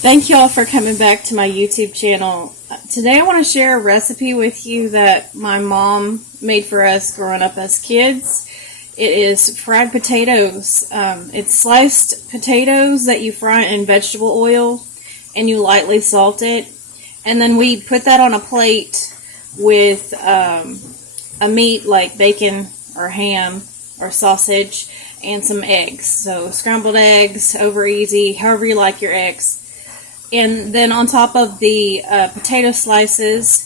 Thank y'all for coming back to my YouTube channel. Today I want to share a recipe with you that my mom made for us growing up as kids. It is fried potatoes. It's sliced potatoes that you fry in vegetable oil and you lightly salt it. And then we put that on a plate with a meat like bacon or ham or sausage and some eggs. So scrambled eggs, over easy, however you like your eggs. And then on top of the potato slices,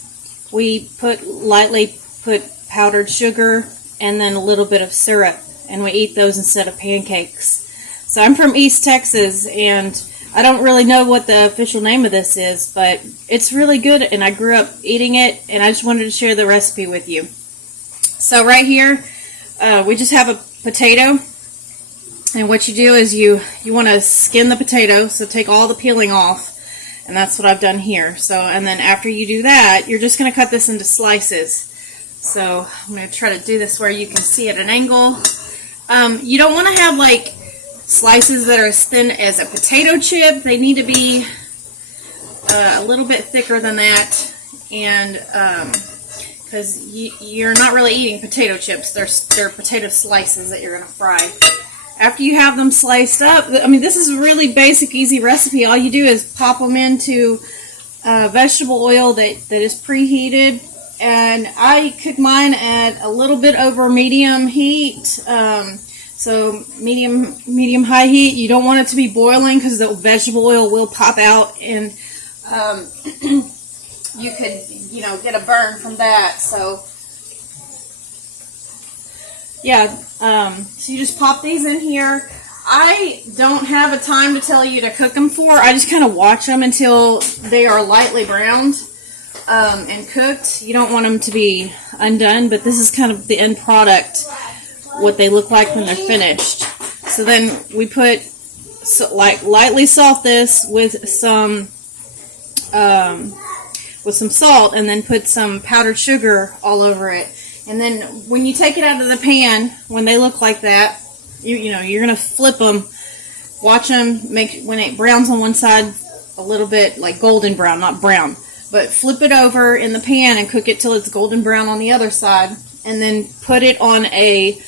we lightly put powdered sugar and then a little bit of syrup, and we eat those instead of pancakes. So I'm from East Texas, and I don't really know what the official name of this is, but it's really good, and I grew up eating it, and I just wanted to share the recipe with you. So right here, we just have a potato, and what you do is you want to skin the potato, so take all the peeling off. And that's what I've done here. So, and then after you do that, you're just going to cut this into slices. So I'm going to try to do this where you can see at an angle. You don't want to have like slices that are as thin as a potato chip. They need to be a little bit thicker than that. And because you're not really eating potato chips. They're potato slices that you're going to fry. After you have them sliced up, I mean, this is a really basic, easy recipe. All you do is pop them into vegetable oil that is preheated. And I cook mine at a little bit over medium heat. So medium high heat. You don't want it to be boiling because the vegetable oil will pop out, and you could, get a burn from that. So yeah, so you just pop these in here. I don't have a time to tell you to cook them for. I just kind of watch them until they are lightly browned and cooked. You don't want them to be undone, but this is kind of the end product, what they look like when they're finished. So then we lightly salt this with some salt, and then put some powdered sugar all over it. And then when you take it out of the pan, when they look like that, you're gonna flip them, watch them, when it browns on one side a little bit, like golden brown, not brown, but flip it over in the pan and cook it till it's golden brown on the other side, and then put it on a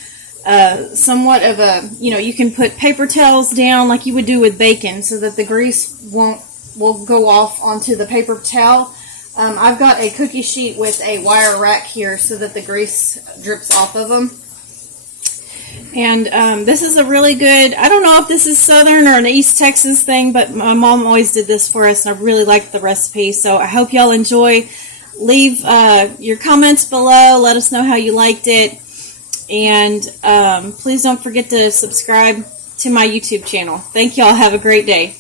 somewhat of a, you can put paper towels down like you would do with bacon, so that the grease will go off onto the paper towel. I've got a cookie sheet with a wire rack here so that the grease drips off of them. And this is a really good, I don't know if this is Southern or an East Texas thing, but my mom always did this for us, and I really liked the recipe. So I hope y'all enjoy. Leave your comments below. Let us know how you liked it. And please don't forget to subscribe to my YouTube channel. Thank y'all. Have a great day.